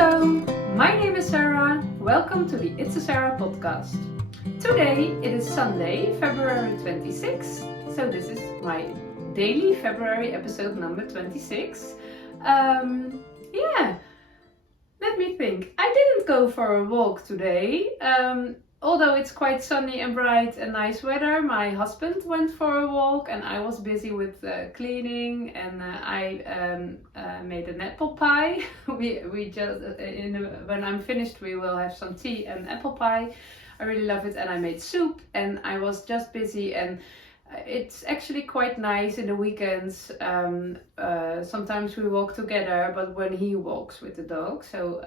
Hello, my name is Sarah. Welcome to the It's a Sarah podcast. Today it is Sunday, February 26th. So this is my daily February episode number 26. Let me think. I didn't go for a walk today. Although it's quite sunny and bright and nice weather, my husband went for a walk and I was busy with cleaning, and I made an apple pie. we just when I'm finished we will have some tea and apple pie. I really love it, and I made soup, and I was just busy, and it's actually quite nice in the weekends. Sometimes we walk together, but when he walks with the dog, so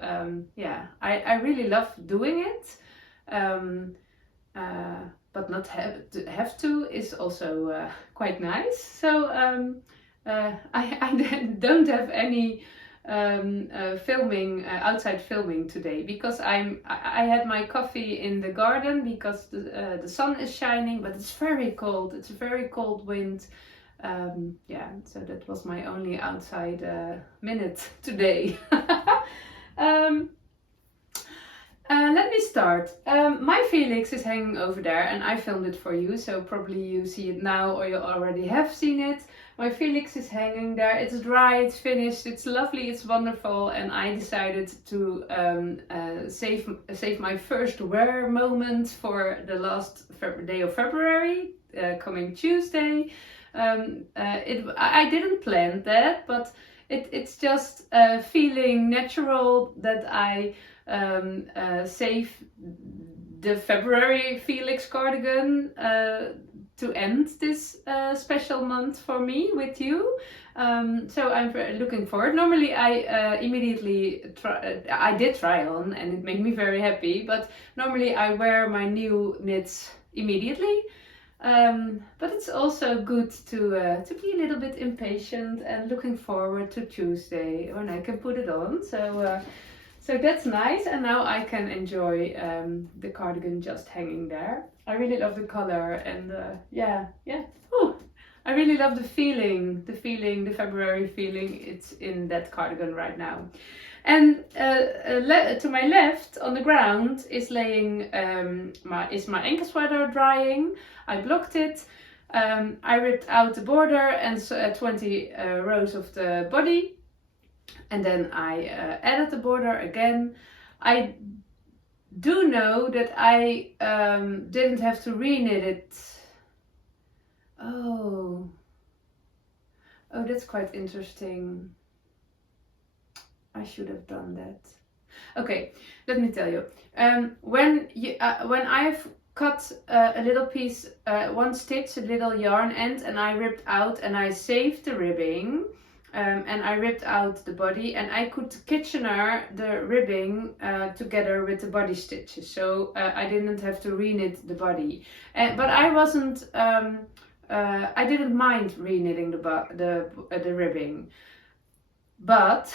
I really love doing it. But not have to is also quite nice. So I don't have any outside filming today, because I had my coffee in the garden because the sun is shining, but it's very cold. It's a very cold wind. So that was my only outside minute today. Let me start. My Felix is hanging over there, and I filmed it for you, so probably you see it now or you already have seen it. My Felix is hanging there. It's dry, it's finished, it's lovely, it's wonderful, and I decided to save my first wear moment for the last day of February, coming Tuesday. I didn't plan that, but it's just feeling natural that I save the February Felix cardigan to end this special month for me with you. So I'm looking forward. Normally I I did try on, and it made me very happy, but normally I wear my new knits immediately. But it's also good to be a little bit impatient and looking forward to Tuesday when I can put it on. So that's nice, and now I can enjoy the cardigan just hanging there. I really love the color, and I really love the feeling, the February feeling. It's in that cardigan right now. And to my left on the ground is laying my ankle sweater drying. I blocked it. I ripped out the border and 20 rows of the body. And then I added the border again. I do know that I didn't have to re-knit it. Oh, that's quite interesting. I should have done that. Okay, let me tell you. When I've cut a little piece, one stitch, a little yarn end, and I ripped out and I saved the ribbing. And I ripped out the body, and I could Kitchener the ribbing together with the body stitches, so I didn't have to re-knit the body. But I wasn't. I didn't mind re-knitting the ribbing. But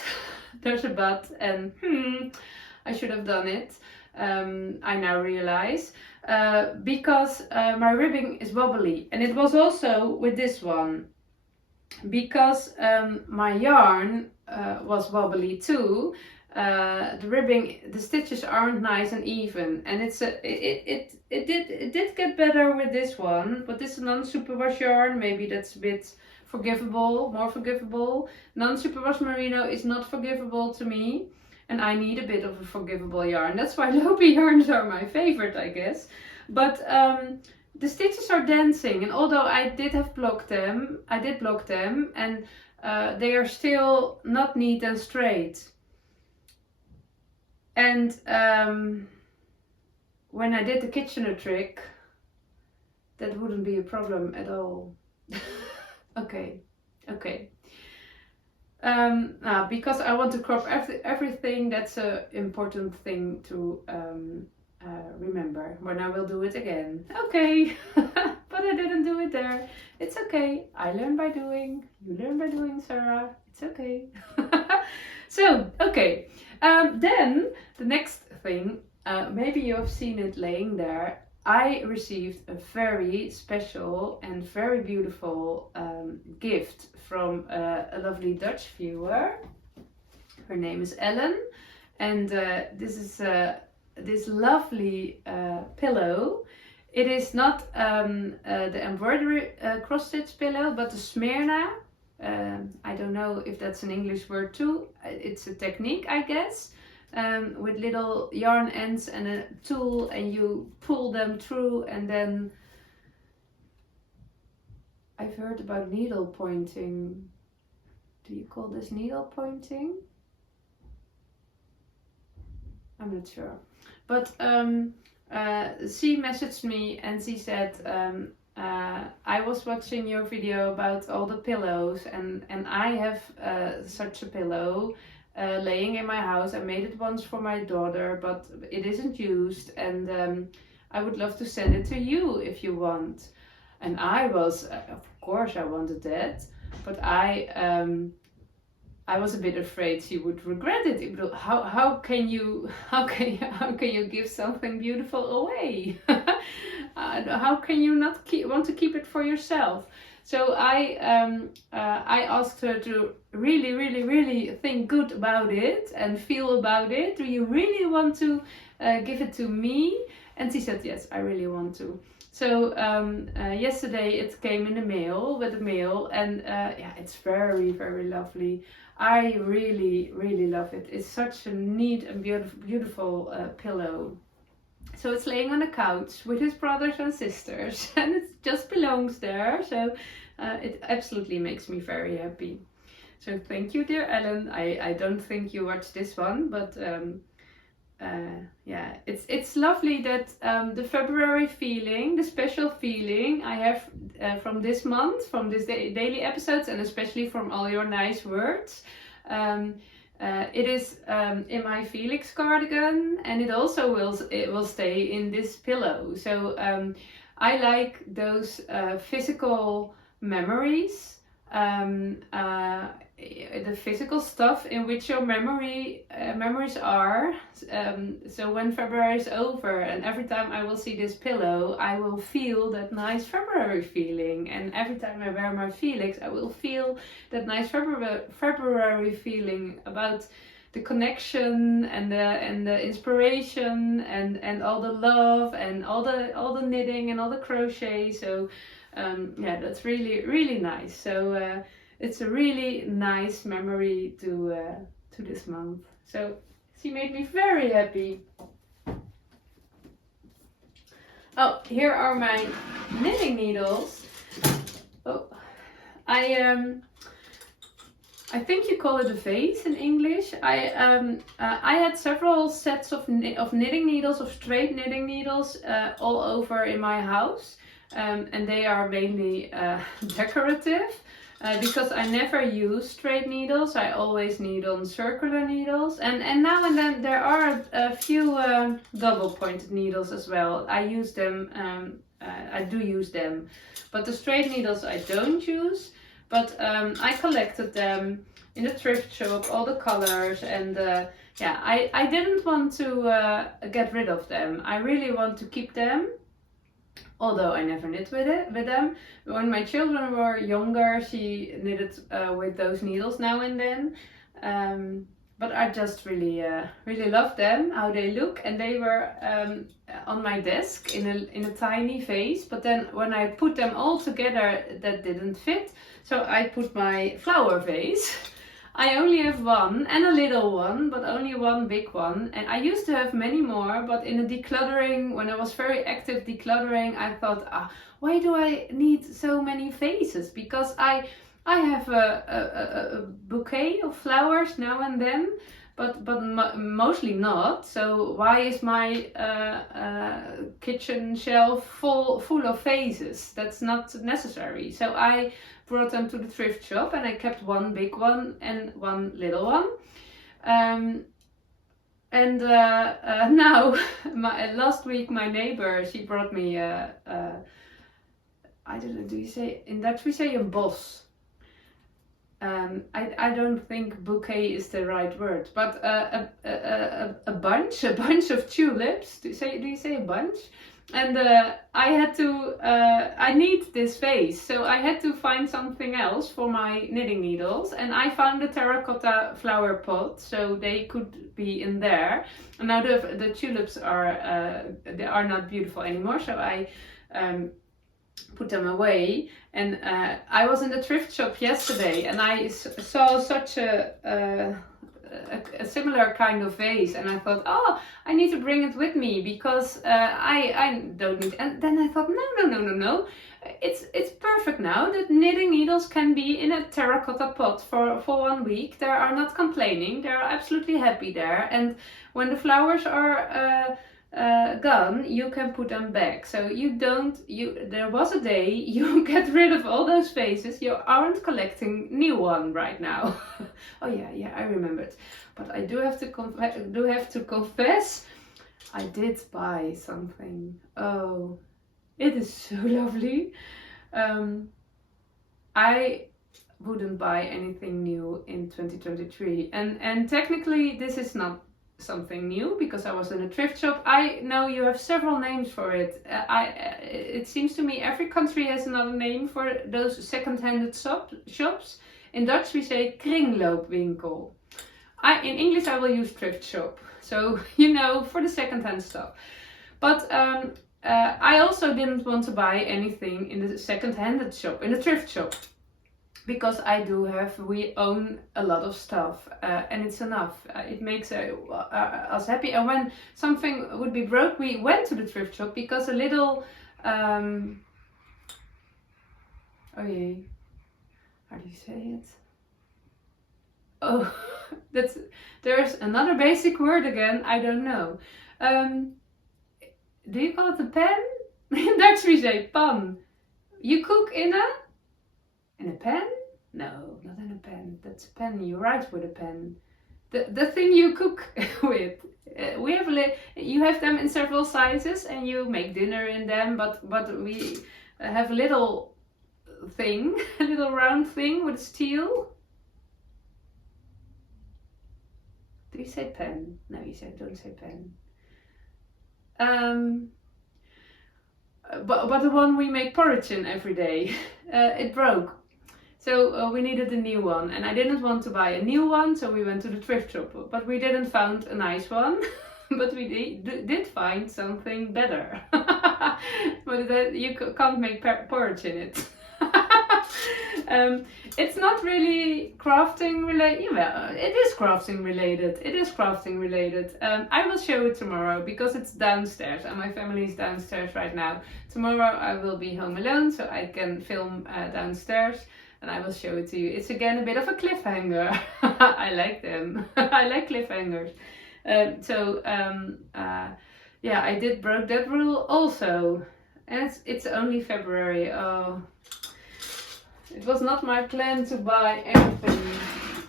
there's a but, and I should have done it. I now realize because my ribbing is wobbly, and it was also with this one. Because my yarn was wobbly too, the ribbing, the stitches aren't nice and even, and it did get better with this one, but this is non-superwash yarn. Maybe that's a bit more forgivable. Non-superwash merino is not forgivable to me, and I need a bit of a forgivable yarn. That's why Lopi yarns are my favorite, I guess. But the stitches are dancing, and although I did block them, and they are still not neat and straight. And when I did the Kitchener trick, that wouldn't be a problem at all. Okay. Because I want to crop everything, that's an important thing to remember when I will do it again. Okay, but I didn't do it there. It's okay. I learn by doing. You learn by doing, Sarah. It's okay. So, okay. Then the next thing, maybe you have seen it laying there. I received a very special and very beautiful gift from a lovely Dutch viewer. Her name is Ellen. and this is this lovely pillow. It is not the embroidery cross-stitch pillow, but the Smyrna. I don't know if that's an English word too. It's a technique, I guess, with little yarn ends and a tool, and you pull them through, and then I've heard about needle pointing. Do you call this needle pointing? I'm not sure. But she messaged me and she said, I was watching your video about all the pillows, and I have such a pillow laying in my house. I made it once for my daughter, but it isn't used, and I would love to send it to you if you want. And I was, of course I wanted that, but I was a bit afraid she would regret it. How can you give something beautiful away? How can you not want to keep it for yourself? So I asked her to really think good about it and feel about it. Do you really want to give it to me? And she said, yes, I really want to. So yesterday it came in the mail, and yeah, it's very lovely. I really love it. It's such a neat and beautiful pillow. So it's laying on the couch with his brothers and sisters, and it just belongs there. So it absolutely makes me very happy. So thank you, dear Ellen. I don't think you watched this one, but yeah, it's lovely that the February feeling, the special feeling I have from this month, from this daily episodes, and especially from all your nice words. It is in my Felix cardigan, and it also will stay in this pillow. So I like those physical memories, the physical stuff in which your memories are. So when February is over, and every time I will see this pillow, I will feel that nice February feeling. And every time I wear my Felix, I will feel that nice February feeling about the connection and the inspiration and all the love and all the knitting and all the crochet. So yeah, that's really nice. So it's a really nice memory to this month. So she made me very happy. Oh, here are my knitting needles. Oh, I think you call it a vase in English. I had several sets of knitting needles, of straight knitting needles, all over in my house, and they are mainly decorative. Because I never use straight needles, I always knit on circular needles, and now and then there are a few double pointed needles as well. I use them, I do use them, but the straight needles I don't use. But I collected them in the thrift shop, all the colors, and yeah, I didn't want to get rid of them. I really want to keep them. Although I never knit with them. When my children were younger, she knitted with those needles now and then. But I just really love them, how they look. And they were on my desk in a tiny vase. But then when I put them all together, that didn't fit. So I put my flower vase. I only have one and a little one, but only one big one. And I used to have many more, but in the decluttering, when I was very active decluttering, I thought, why do I need so many vases? Because I have a bouquet of flowers now and then, but mostly not. So why is my kitchen shelf full of vases? That's not necessary. So I brought them to the thrift shop, and I kept one big one and one little one. Now, last week, my neighbor, she brought me I don't know, do you say, in Dutch we say a bos. I don't think bouquet is the right word, but a bunch of tulips. Do you say a bunch? And I need this vase, so I had to find something else for my knitting needles, and I found a terracotta flower pot, so they could be in there. And now the tulips they are not beautiful anymore, so I put them away. And I was in the thrift shop yesterday, and I saw such a similar kind of vase, and I thought, oh, I need to bring it with me because I don't need. And then I thought, no, it's perfect now. The knitting needles can be in a terracotta pot for 1 week. They are not complaining. They are absolutely happy there. And when the flowers are gone, you can put them back. So there was a day you get rid of all those vases. You aren't collecting new one right now. Oh yeah, I remembered. But I do have to confess, I did buy something. Oh, it is so lovely. I wouldn't buy anything new in 2023, and technically this is not something new because I was in a thrift shop. I know you have several names for it. It seems to me every country has another name for those second-handed shops. In Dutch we say kringloopwinkel. In English I will use thrift shop. So for the second-hand stuff. But I also didn't want to buy anything in the second-handed shop, in the thrift shop. Because we own a lot of stuff, and it's enough. It makes us happy. And when something would be broke, we went to the thrift shop because a little, oh yeah, how do you say it? Oh, there's another basic word again. I don't know. Do you call it a pan? In Dutch we say pan. You cook in a pen? No, not in a pen. That's a pen. You write with a pen. The thing you cook with. You have them in several sizes, and you make dinner in them. But we have a little thing, a little round thing with steel. Do you say pen? No, don't say pen. But the one we make porridge in every day, it broke. So we needed a new one, and I didn't want to buy a new one, so we went to the thrift shop. But we didn't find a nice one, but we did find something better. But you can't make porridge in it. It's not really crafting related. Well, it is crafting related. I will show it tomorrow because it's downstairs and my family is downstairs right now. Tomorrow I will be home alone, so I can film downstairs. And I will show it to you. It's again a bit of a cliffhanger. I like them. I like cliffhangers. Yeah, I did broke that rule also. And it's only February. Oh, it was not my plan to buy anything.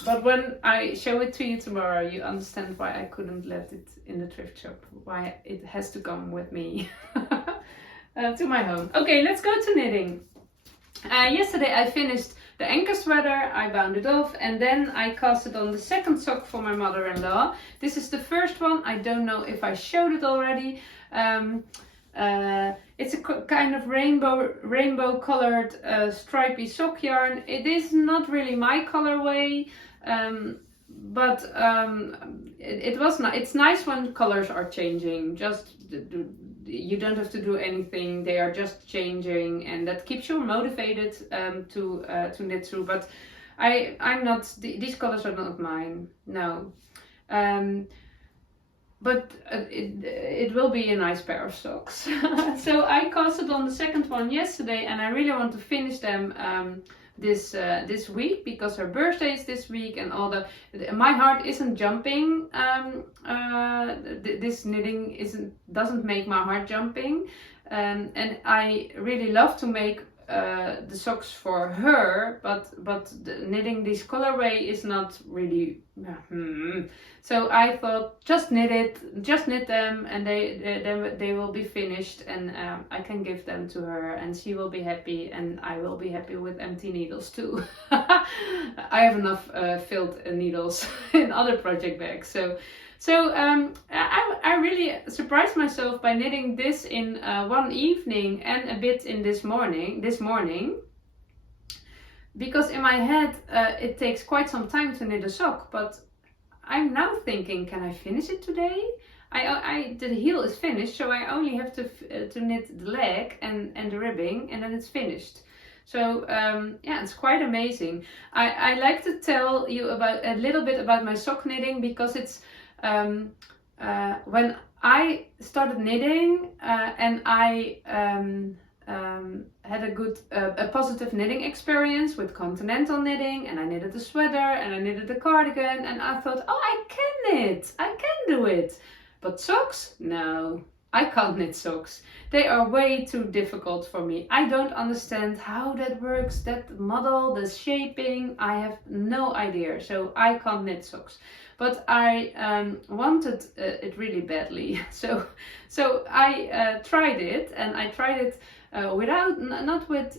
But when I show it to you tomorrow, you understand why I couldn't let it in the thrift shop. Why it has to come with me to my home. Okay, let's go to knitting. Yesterday I finished the anchor sweater, I bound it off, and then I casted on the second sock for my mother-in-law. This is the first one. I don't know if I showed it already. It's a kind of rainbow colored stripy sock yarn. It is not really my colorway, but it was not. It's nice when colors are changing. Just you don't have to do anything, they are just changing, and that keeps you motivated to knit through. But I'm not, these colors are not mine, no. But it will be a nice pair of socks. So I casted on the second one yesterday, and I really want to finish them this week because her birthday is this week, and my heart isn't jumping. This knitting doesn't make my heart jumping, and I really love to make the socks for her, but knitting this colorway is not really. So I thought just knit them, and they will be finished, and I can give them to her, and she will be happy, and I will be happy with empty needles too. I have enough filled needles in other project bags, so So I really surprised myself by knitting this in one evening and a bit in this morning, because in my head it takes quite some time to knit a sock, but I'm now thinking, can I finish it today? The heel is finished, so I only have to knit the leg and the ribbing, and then it's finished. So yeah, it's quite amazing. I like to tell you about a little bit about my sock knitting, because it's when I started knitting and I had a positive knitting experience with continental knitting, and I knitted a sweater and I knitted a cardigan, and I thought, oh, I can knit, I can do it. But socks? No, I can't knit socks. They are way too difficult for me. I don't understand how that works, that model, the shaping, I have no idea. So I can't knit socks. But I wanted it really badly. So I tried it, and I tried it not with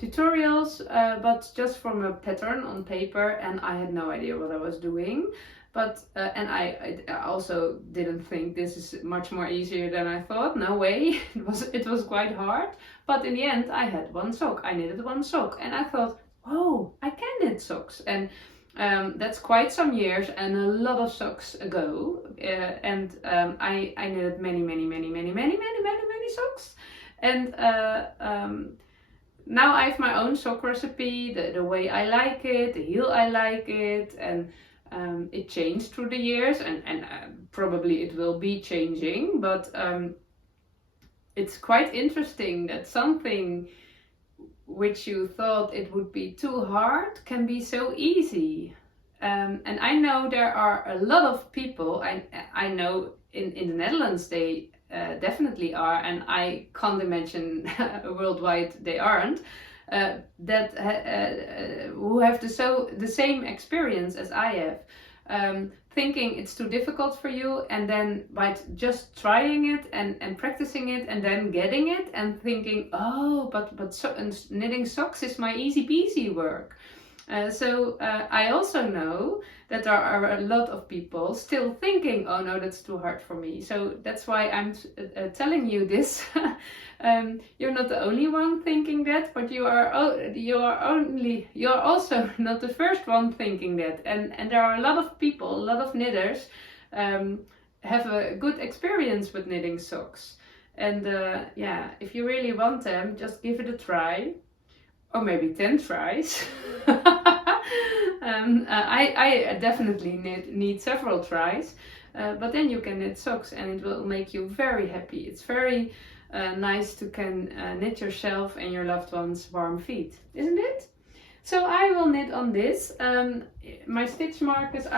tutorials, but just from a pattern on paper, and I had no idea what I was doing. But and I also didn't think this is much more easier than I thought. No way, it was quite hard. But in the end, I had one sock. I knitted one sock, and I thought, whoa, I can knit socks. And that's quite some years and a lot of socks ago. I knitted many socks. And now I have my own sock recipe, the way I like it, the heel I like it, and it changed through the years, and probably it will be changing, but it's quite interesting that something which you thought it would be too hard can be so easy. And I know there are a lot of people, I know in the Netherlands they definitely are, and I can't imagine worldwide they aren't, who have the same experience as I have, thinking it's too difficult for you, and then by just trying it and practicing it and then getting it and thinking, oh, but knitting socks is my easy peasy work. So I also know that there are a lot of people still thinking, oh no, that's too hard for me. So that's why I'm telling you this. You're not the only one thinking that, but you're also not the first one thinking that. And there are a lot of people, a lot of knitters have a good experience with knitting socks. And yeah, if you really want them, just give it a try. Or maybe 10 tries. I definitely need several tries, but then you can knit socks and it will make you very happy. It's very nice to can knit yourself and your loved ones warm feet, isn't it? So I will knit on this. My stitch markers,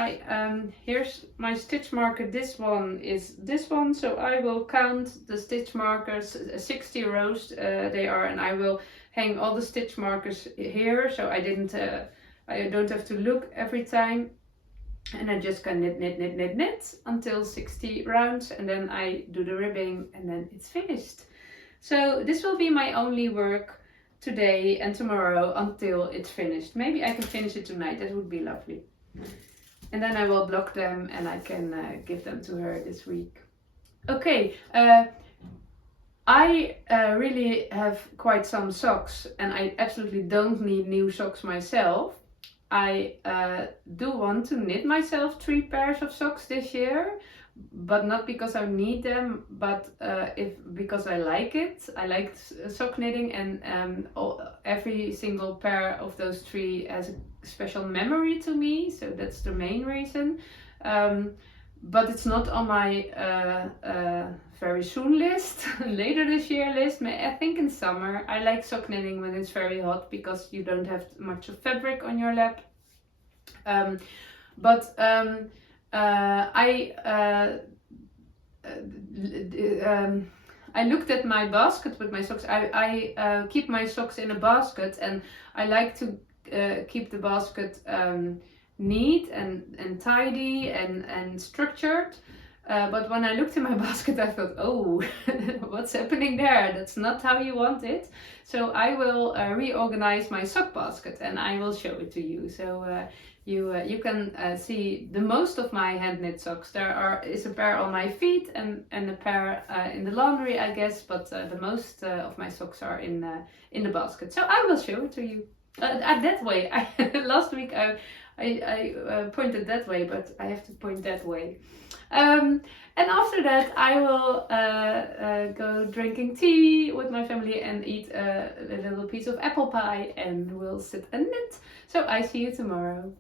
here's my stitch marker. This one is this one, so I will count the stitch markers, 60 rows they are, and I will hang all the stitch markers here, so I don't have to look every time, and I just can knit until 60 rounds, and then I do the ribbing, and then it's finished. So this will be my only work today and tomorrow until it's finished. Maybe I can finish it tonight, that would be lovely. And then I will block them and I can give them to her this week. Okay, I really have quite some socks, and I absolutely don't need new socks myself. I do want to knit myself 3 pairs of socks this year, but not because I need them, but because I like it. I like sock knitting, and every single pair of those 3 has a special memory to me, so that's the main reason. But it's not on my very soon list, later this year list. I think in summer. I like sock knitting when it's very hot because you don't have much of fabric on your lap. I looked at my basket with my socks. I keep my socks in a basket, and I like to keep the basket neat and tidy and structured. But when I looked in my basket, I thought, oh, what's happening there? That's not how you want it. So I will reorganize my sock basket and I will show it to you. So you can see the most of my hand knit socks. There is a pair on my feet and a pair in the laundry, I guess. But the most of my socks are in the basket. So I will show it to you that way. Last week I pointed that way, but I have to point that way. And after that, I will go drinking tea with my family and eat a little piece of apple pie, and we'll sit and knit. So I see you tomorrow.